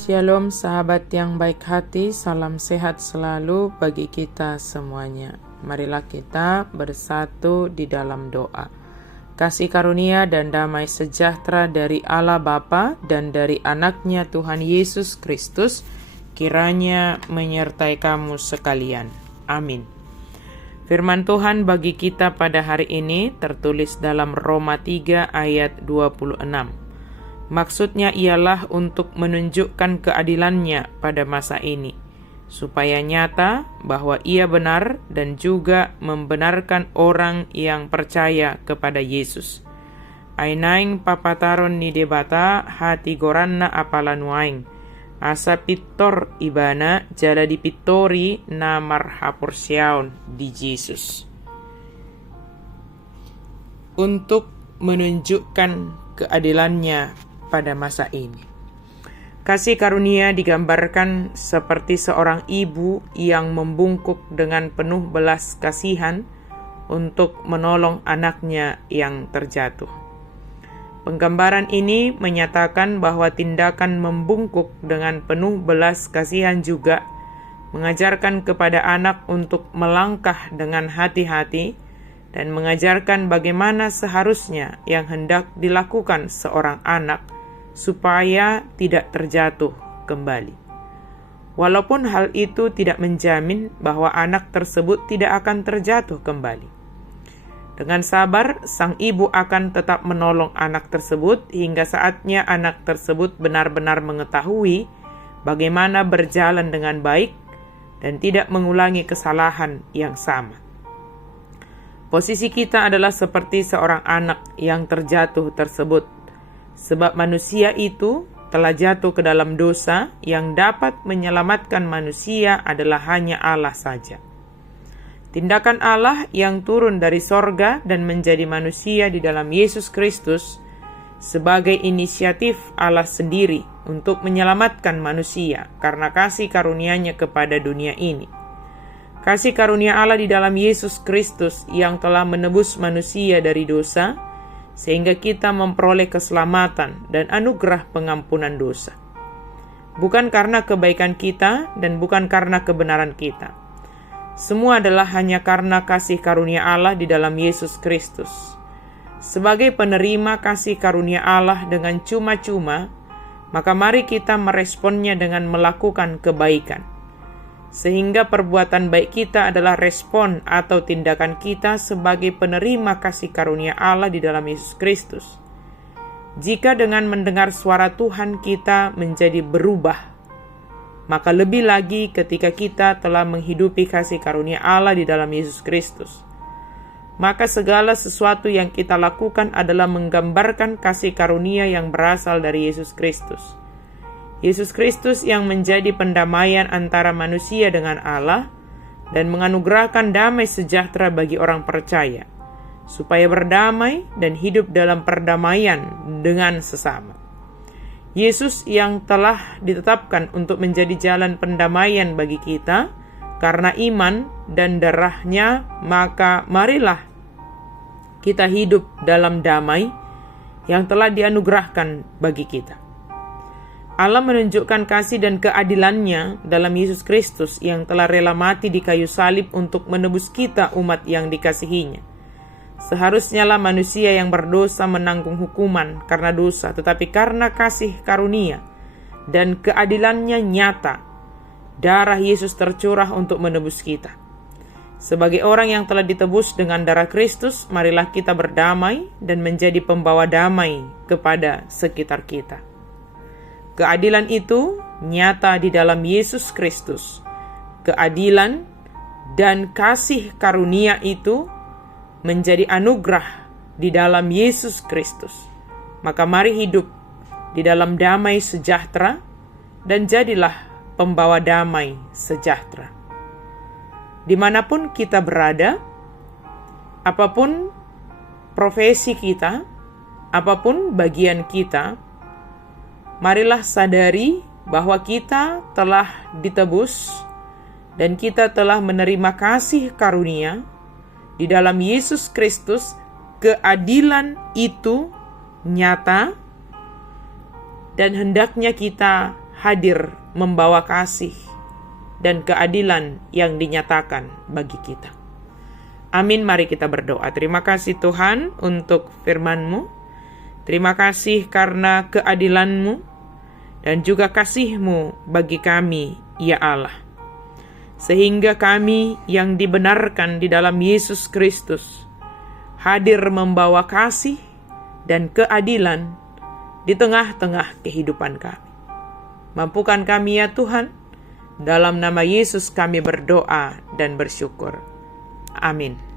Shalom sahabat yang baik hati, salam sehat selalu bagi kita semuanya. Marilah kita bersatu di dalam doa. Kasih karunia dan damai sejahtera dari Allah Bapa dan dari anaknya Tuhan Yesus Kristus kiranya menyertai kamu sekalian. Amin. Firman Tuhan bagi kita pada hari ini tertulis dalam Roma 3 ayat 26. Maksudnya ialah untuk menunjukkan keadilannya pada masa ini, supaya nyata bahwa ia benar dan juga membenarkan orang yang percaya kepada Yesus. Ainaing papataron ni debata hati goranna apalanuaing, asa pitor ibana jala di pitori na marhapursiaon di Yesus. Untuk menunjukkan keadilannya pada masa ini. Kasih karunia digambarkan seperti seorang ibu yang membungkuk dengan penuh belas kasihan untuk menolong anaknya yang terjatuh. Penggambaran ini menyatakan bahwa tindakan membungkuk dengan penuh belas kasihan juga mengajarkan kepada anak untuk melangkah dengan hati-hati dan mengajarkan bagaimana seharusnya yang hendak dilakukan seorang anak supaya tidak terjatuh kembali. Walaupun hal itu tidak menjamin bahwa anak tersebut tidak akan terjatuh kembali. Dengan sabar, sang ibu akan tetap menolong anak tersebut hingga saatnya anak tersebut benar-benar mengetahui bagaimana berjalan dengan baik dan tidak mengulangi kesalahan yang sama. Posisi kita adalah seperti seorang anak yang terjatuh tersebut. Sebab manusia itu telah jatuh ke dalam dosa, yang dapat menyelamatkan manusia adalah hanya Allah saja. Tindakan Allah yang turun dari sorga dan menjadi manusia di dalam Yesus Kristus sebagai inisiatif Allah sendiri untuk menyelamatkan manusia karena kasih karunia-Nya kepada dunia ini. Kasih karunia Allah di dalam Yesus Kristus yang telah menebus manusia dari dosa, sehingga kita memperoleh keselamatan dan anugerah pengampunan dosa. Bukan karena kebaikan kita dan bukan karena kebenaran kita. Semua adalah hanya karena kasih karunia Allah di dalam Yesus Kristus. Sebagai penerima kasih karunia Allah dengan cuma-cuma, maka mari kita meresponnya dengan melakukan kebaikan. Sehingga perbuatan baik kita adalah respon atau tindakan kita sebagai penerima kasih karunia Allah di dalam Yesus Kristus. Jika dengan mendengar suara Tuhan kita menjadi berubah, maka lebih lagi ketika kita telah menghidupi kasih karunia Allah di dalam Yesus Kristus. Maka segala sesuatu yang kita lakukan adalah menggambarkan kasih karunia yang berasal dari Yesus Kristus. Yesus Kristus yang menjadi pendamaian antara manusia dengan Allah dan menganugerahkan damai sejahtera bagi orang percaya, supaya berdamai dan hidup dalam perdamaian dengan sesama. Yesus yang telah ditetapkan untuk menjadi jalan pendamaian bagi kita karena iman dan darah-Nya, maka marilah kita hidup dalam damai yang telah dianugerahkan bagi kita. Allah menunjukkan kasih dan keadilan-Nya dalam Yesus Kristus yang telah rela mati di kayu salib untuk menebus kita umat yang dikasihi-Nya. Seharusnya lah manusia yang berdosa menanggung hukuman karena dosa, tetapi karena kasih karunia dan keadilan-Nya nyata, darah Yesus tercurah untuk menebus kita. Sebagai orang yang telah ditebus dengan darah Kristus, marilah kita berdamai dan menjadi pembawa damai kepada sekitar kita. Keadilan itu nyata di dalam Yesus Kristus. Keadilan dan kasih karunia itu menjadi anugerah di dalam Yesus Kristus. Maka mari hidup di dalam damai sejahtera dan jadilah pembawa damai sejahtera. Dimanapun kita berada, apapun profesi kita, apapun bagian kita, marilah sadari bahwa kita telah ditebus dan kita telah menerima kasih karunia di dalam Yesus Kristus. Keadilan itu nyata dan hendaknya kita hadir membawa kasih dan keadilan yang dinyatakan bagi kita. Amin, mari kita berdoa. Terima kasih Tuhan untuk firman-Mu. Terima kasih karena keadilan-Mu dan juga kasih-Mu bagi kami, ya Allah. Sehingga kami yang dibenarkan di dalam Yesus Kristus hadir membawa kasih dan keadilan di tengah-tengah kehidupan kami. Mampukan kami ya Tuhan, dalam nama Yesus kami berdoa dan bersyukur. Amin.